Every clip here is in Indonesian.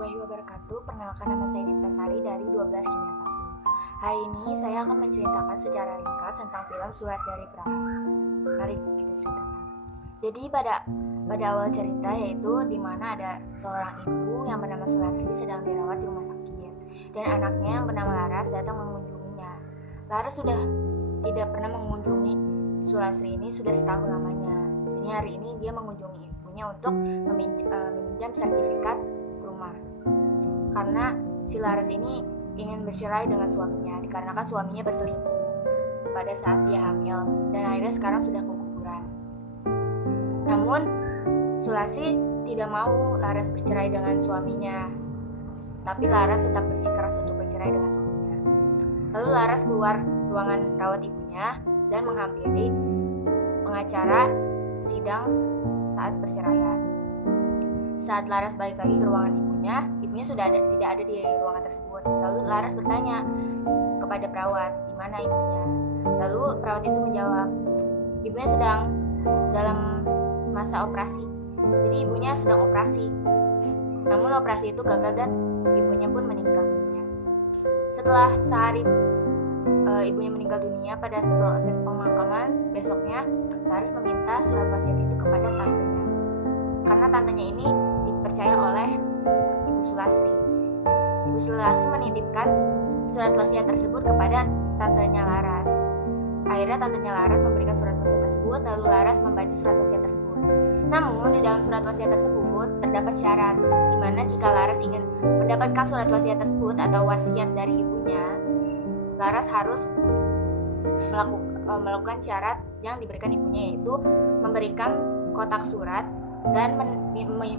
warahmatullahi wabarakatuh. Perkenalkan, nama saya Dipta Sari dari 12 Kimia 1. Hari ini saya akan menceritakan secara ringkas tentang film Surat dari Praha. Mari kita ceritakan. Jadi pada awal cerita yaitu di mana ada seorang ibu yang bernama Sulatri sedang dirawat di rumah sakit dan anaknya yang bernama Laras datang mengunjunginya. Laras sudah tidak pernah mengunjungi Sulatri ini sudah setahun lamanya. Jadi hari ini dia mengunjungi ibunya untuk meminjam sertifikat rumah. Karena si Laras ini ingin bercerai dengan suaminya dikarenakan suaminya berselingkuh pada saat dia hamil dan akhirnya sekarang sudah keguguran. Namun Sulasi tidak mau Laras bercerai dengan suaminya, tapi Laras tetap bersikeras untuk bercerai dengan suaminya. Lalu Laras keluar ruangan rawat ibunya dan menghampiri pengacara sidang saat perceraian. Saat Laras balik lagi ke ruangan ibunya sudah tidak ada di ruangan tersebut. Lalu Laras bertanya kepada perawat, di mana ibunya? Lalu perawat itu menjawab, ibunya sedang dalam masa operasi. Jadi ibunya sedang operasi. Namun operasi itu gagal dan ibunya pun meninggal dunia. Setelah sehari ibunya meninggal dunia, pada proses pemakaman besoknya Laras meminta surat wasiat itu kepada tantenya. Karena tantenya ini dipercaya oleh Ibu Sulastri. Ibu Sulastri menitipkan surat wasiat tersebut kepada tantenya Laras. Akhirnya tantenya Laras memberikan surat wasiat tersebut, lalu Laras membaca surat wasiat tersebut. Namun di dalam surat wasiat tersebut terdapat syarat, di mana jika Laras ingin mendapatkan surat wasiat tersebut atau wasiat dari ibunya, Laras harus melakukan syarat yang diberikan ibunya, yaitu memberikan kotak surat dan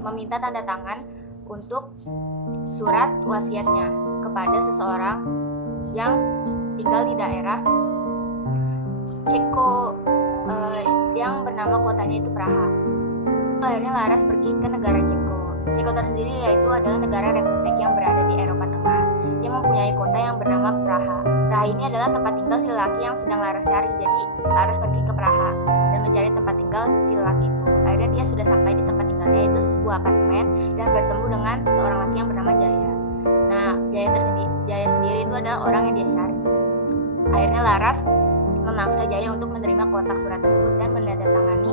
meminta tanda tangan untuk surat wasiatnya kepada seseorang yang tinggal di daerah Ceko yang bernama kotanya itu Praha. Akhirnya Laras pergi ke negara Ceko. Ceko tersendiri yaitu adalah negara republik yang berada di Eropa Tengah yang mempunyai kota yang bernama Praha. Praha ini adalah tempat tinggal si lelaki yang sedang Laras cari. Jadi Laras pergi ke Praha dan mencari tempat tinggal si lelaki itu. Akhirnya dia sudah sampai di tempat tinggalnya, yaitu sebuah apartemen, dan bertemu dengan seorang laki yang bernama Jaya. Nah, Jaya sendiri itu adalah orang yang dia cari. Akhirnya Laras memaksa Jaya untuk menerima kotak surat tersebut dan menandatangani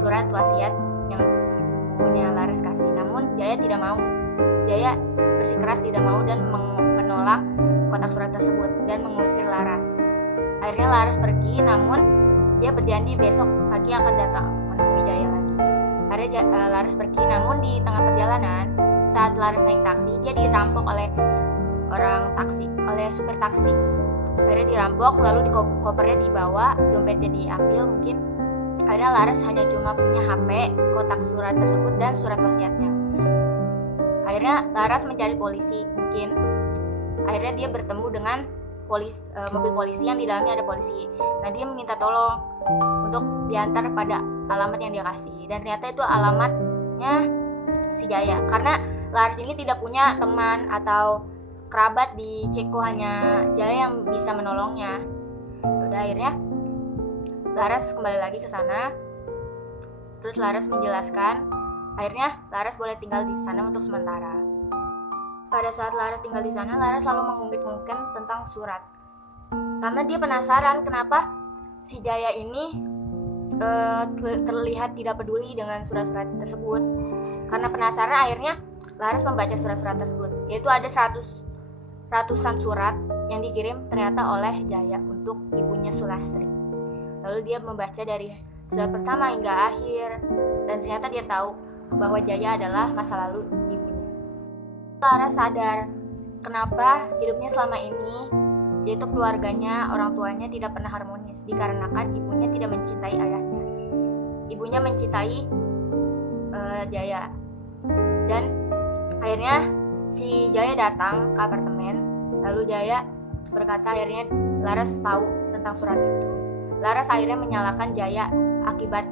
surat wasiat yang ibunya Laras kasih. Namun Jaya tidak mau. Jaya bersikeras tidak mau dan menolak kotak surat tersebut dan mengusir Laras. Akhirnya Laras pergi, namun dia berjanji besok pagi akan datang menemui Jaya lagi. Akhirnya Laras pergi, namun di tengah perjalanan saat Laras naik taksi, dia dirampok oleh supir taksi. Akhirnya dirampok, lalu di kopernya dibawa, dompetnya diambil mungkin. Akhirnya Laras hanya cuma punya HP, kotak surat tersebut dan surat wasiatnya. Akhirnya Laras mencari polisi mungkin. Akhirnya dia bertemu dengan mobil polisi yang di dalamnya ada polisi. Nah, dia meminta tolong untuk diantar pada alamat yang dia kasih, dan ternyata itu alamatnya si Jaya. Karena Laras ini tidak punya teman atau kerabat di Ceko, hanya Jaya yang bisa menolongnya. Udah, akhirnya Laras kembali lagi ke sana. Terus Laras menjelaskan, akhirnya Laras boleh tinggal di sana untuk sementara. Pada saat Laras tinggal di sana, Laras selalu mengungkit-ungkit tentang surat. Karena dia penasaran kenapa si Jaya ini terlihat tidak peduli dengan surat-surat tersebut. Karena penasaran, akhirnya Laras membaca surat-surat tersebut. Yaitu ada ratusan surat yang dikirim ternyata oleh Jaya untuk ibunya Sulastri. Lalu dia membaca dari surat pertama hingga akhir, dan ternyata dia tahu bahwa Jaya adalah masa lalu ibunya. Laras sadar kenapa hidupnya selama ini, yaitu keluarganya, orang tuanya tidak pernah harmonis, dikarenakan ibunya tidak mencintai ayahnya. Ibunya mencintai Jaya, dan akhirnya si Jaya datang ke apartemen. Lalu Jaya berkata, akhirnya Laras tahu tentang surat itu. Laras akhirnya menyalahkan Jaya, akibat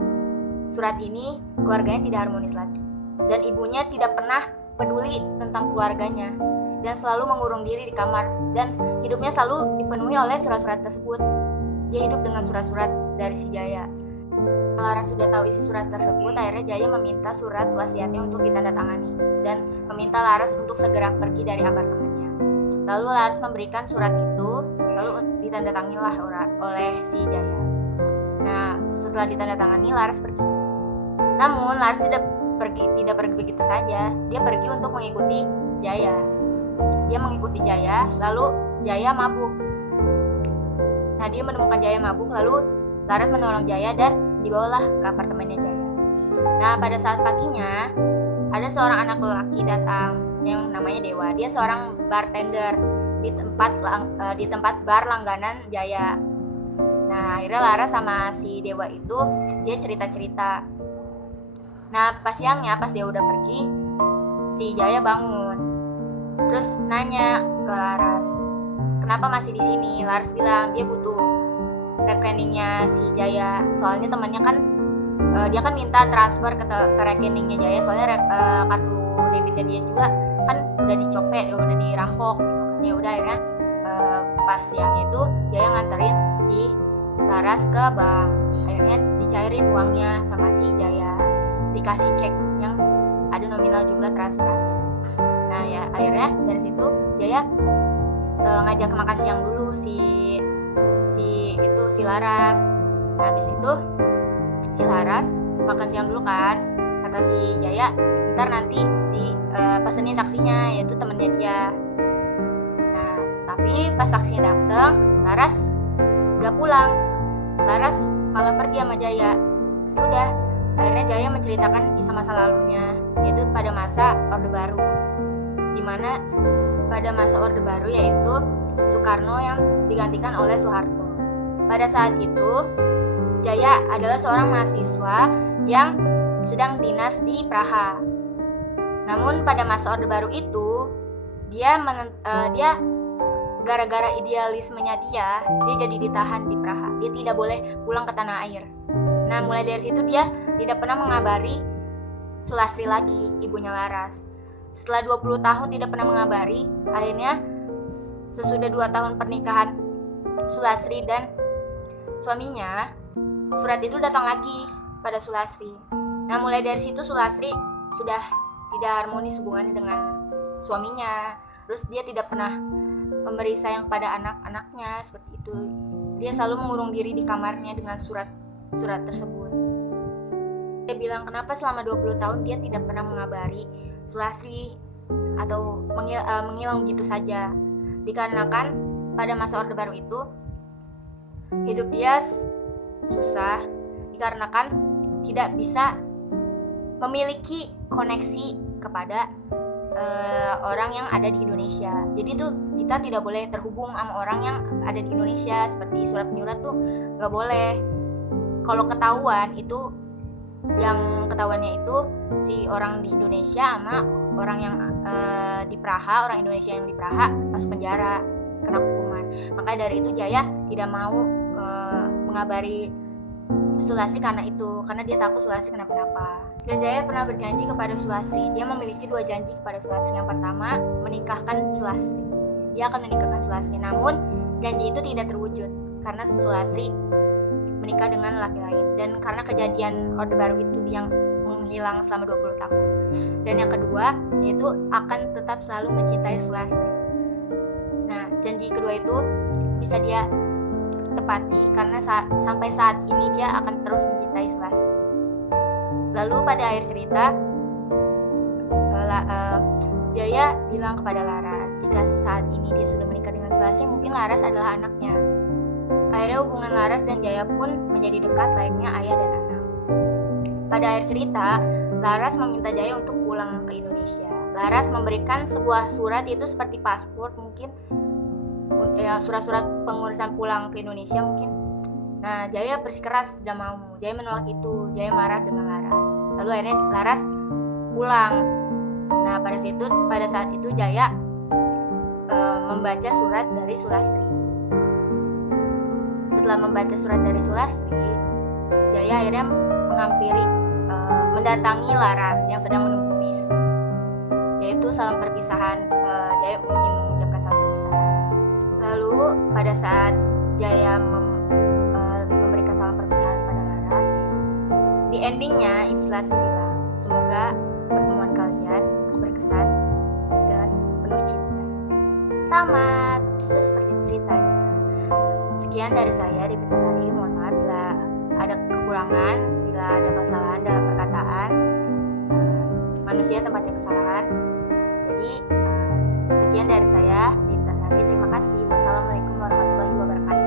surat ini keluarganya tidak harmonis lagi, dan ibunya tidak pernah peduli tentang keluarganya dan selalu mengurung diri di kamar, dan hidupnya selalu dipenuhi oleh surat-surat tersebut. Dia hidup dengan surat-surat dari si Jaya. Laras sudah tahu isi surat tersebut, akhirnya Jaya meminta surat wasiatnya untuk ditandatangani dan meminta Laras untuk segera pergi dari apartemennya. Lalu Laras memberikan surat itu, lalu ditandatanganilah oleh si Jaya. Nah, setelah ditandatangani, Laras pergi. Namun Laras tidak pergi begitu saja. Dia pergi untuk mengikuti Jaya. Dia mengikuti Jaya, lalu Jaya mabuk. Nah, dia menemukan Jaya mabuk, lalu Laras menolong Jaya dan dibawalah ke apartemennya Jaya. Nah, pada saat paginya, ada seorang anak lelaki datang yang namanya Dewa. Dia seorang bartender di tempat bar langganan Jaya. Nah, akhirnya Laras sama si Dewa itu dia cerita-cerita. Nah, pas siangnya, pas dia udah pergi, si Jaya bangun. Terus nanya ke Laras, kenapa masih di sini? Laras bilang dia butuh rekeningnya si Jaya. Soalnya temannya kan dia kan minta transfer ke rekeningnya Jaya. Soalnya kartu debitnya dia juga kan udah dicopet, udah dirampok gitu kan. Ya udah akhirnya pas siang itu Jaya nganterin si Laras ke bank. Akhirnya dicairin uangnya sama si Jaya. Dikasih cek yang ada nominal jumlah transferannya. Nah ya akhirnya dari situ Jaya ngajak ke makan siang dulu si Laras. Nah habis itu si Laras makan siang dulu kan, kata si Jaya ntar nanti pesenin taksinya, yaitu temennya dia. Nah tapi pas taksinya dateng, Laras gak pulang. Laras malah pergi sama Jaya. Udah akhirnya Jaya menceritakan kisah masa lalunya, yaitu pada masa Orde Baru, dimana pada masa Orde Baru yaitu Soekarno yang digantikan oleh Soeharto. Pada saat itu Jaya adalah seorang mahasiswa yang sedang dinas di Praha. Namun pada masa Orde Baru itu dia gara-gara idealismenya dia jadi ditahan di Praha. Dia tidak boleh pulang ke tanah air. Nah mulai dari situ dia tidak pernah mengabari Sulastri lagi, ibunya Laras. Setelah 20 tahun tidak pernah mengabari, akhirnya sesudah 2 tahun pernikahan Sulastri dan suaminya, surat itu datang lagi pada Sulastri. Nah mulai dari situ Sulastri sudah tidak harmonis hubungannya dengan suaminya. Terus dia tidak pernah memberi sayang pada anak-anaknya seperti itu. Dia selalu mengurung diri di kamarnya dengan surat tersebut. Dia bilang kenapa selama 20 tahun dia tidak pernah mengabari Sulastri atau menghilang gitu saja. Dikarenakan pada masa Orde Baru itu hidup dia susah dikarenakan tidak bisa memiliki koneksi kepada orang yang ada di Indonesia. Jadi tuh kita tidak boleh terhubung sama orang yang ada di Indonesia, seperti surat menyurat tuh nggak boleh. Kalau ketahuan itu, yang ketahuannya itu si orang di Indonesia sama orang yang di Praha, orang Indonesia yang di Praha masuk penjara, kena hukuman. Makanya dari itu Jaya tidak mau mengabari Sulastri karena dia takut Sulastri kenapa-napa. Dan Jaya pernah berjanji kepada Sulastri. Dia memiliki 2 janji kepada Sulastri. Yang pertama, menikahkan Sulastri. Dia akan menikahkan Sulastri. Namun janji itu tidak terwujud karena Sulastri menikah dengan laki lain, dan karena kejadian Orde Baru itu yang menghilang selama 20 tahun. Dan yang kedua, yaitu akan tetap selalu mencintai Sulastri. Nah, janji kedua itu bisa dia tepati karena sampai saat ini dia akan terus mencintai Sulastri. Lalu pada akhir cerita Jaya bilang kepada Laras, jika saat ini dia sudah menikah dengan Sulastri, mungkin Laras adalah anaknya. Akhirnya hubungan Laras dan Jaya pun menjadi dekat layaknya ayah dan anak. Pada akhir cerita, Laras meminta Jaya untuk pulang ke Indonesia. Laras memberikan sebuah surat, itu seperti paspor mungkin, surat-surat pengurusan pulang ke Indonesia mungkin. Nah, Jaya bersikeras tidak mau. Jaya menolak itu. Jaya marah dengan Laras. Lalu akhirnya Laras pulang. Nah, pada saat itu Jaya membaca surat dari Sulastri. Setelah membaca surat dari Sulastri, Jaya akhirnya mendatangi Laras yang sedang menunggu bis, yaitu salam perpisahan. Jaya ingin mengucapkan salam perpisahan. Lalu pada saat Jaya memberikan salam perpisahan pada Laras, di endingnya Ibu Sulastri bilang, semoga pertemuan kalian berkesan selamat. Seperti itu ceritanya. Sekian dari saya di Pesantari. Mohon maaf bila ada kekurangan, bila ada kesalahan dalam perkataan. Manusia tempatnya kesalahan. Jadi sekian dari saya di Pesantari. Terima kasih. Wassalamualaikum warahmatullahi wabarakatuh.